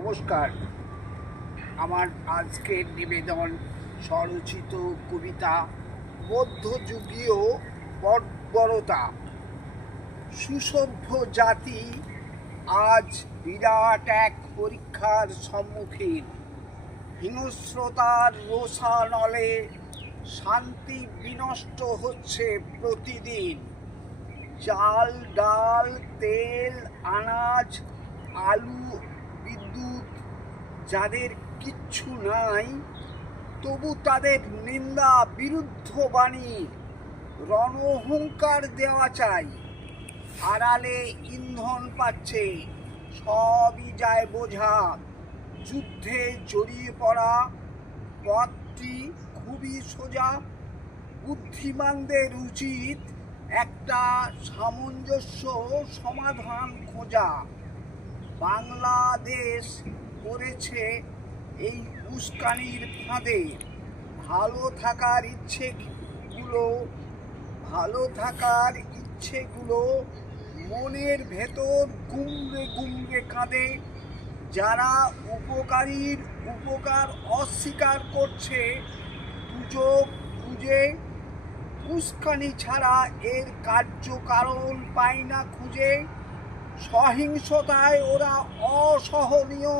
নমস্কার। আমার আজকের নিবেদন স্বরচিত কবিতা মধ্যযুগীয় বর্বরতা। সুসভ্য জাতি আজ বিরাট এক পরীক্ষার সম্মুখীন। হিংস্রতার রোষানলে শান্তি বিনষ্ট হচ্ছে প্রতিদিন। চাল, ডাল, তেল, আনাজ, আলু, বিদ্যুৎ যাদের কিচ্ছু নাই, তবু তাদের নিন্দা বিরুদ্ধ বাণী রণহুঙ্কার দেওয়া চাই। আড়ালে ইন্ধন পাচ্ছে, সবই যায় বোঝা। যুদ্ধে জড়িয়ে পড়া পথটি খুবই সোজা। বুদ্ধিমানদের উচিত একটা সামঞ্জস্য সমাধান খোঁজা। বাংলাদেশ পড়েছে এই উস্কানির ফাঁদে। ভালো থাকার ইচ্ছেগুলো মনের ভেতর গুমড়ে গুমড়ে কাঁদে। যারা উপকার অস্বীকার করছে, দুযোগ খুঁজে। উস্কানি ছাড়া এর কার্যকারণ পায় না খুঁজে। সহিংসতায় ওরা অসহনীয়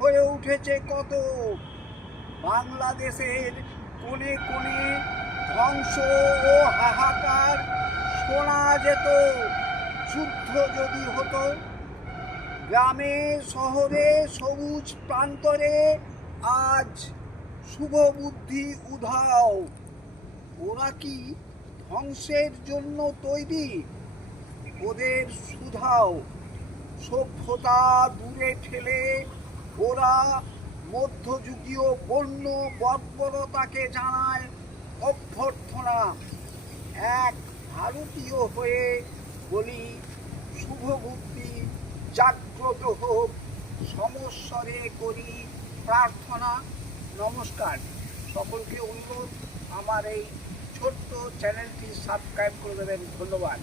হয়ে উঠেছে কত। বাংলাদেশের কোণে কোণে ধ্বংস ও হাহাকার শোনা যেত। যুদ্ধ যদি হতো গ্রামে শহরে সবুজ প্রান্তরে, আজ শুভ বুদ্ধি উধাও। ওরা কি ধ্বংসের জন্য তৈরি? ওদের শুধাও। সভ্যতা দূরে ঠেলে ওরা মধ্যযুগীয় বন্য বর্বরতাকে জানায় অভ্যর্থনা। এক ভারতীয় হয়ে বলি, শুভ বুদ্ধি জাগ্রত হোক, সমস্বরে করি প্রার্থনা। নমস্কার। সকলকে অনুরোধ, আমার এই ছোট্ট চ্যানেলটি সাবস্ক্রাইব করে দেবেন। ধন্যবাদ।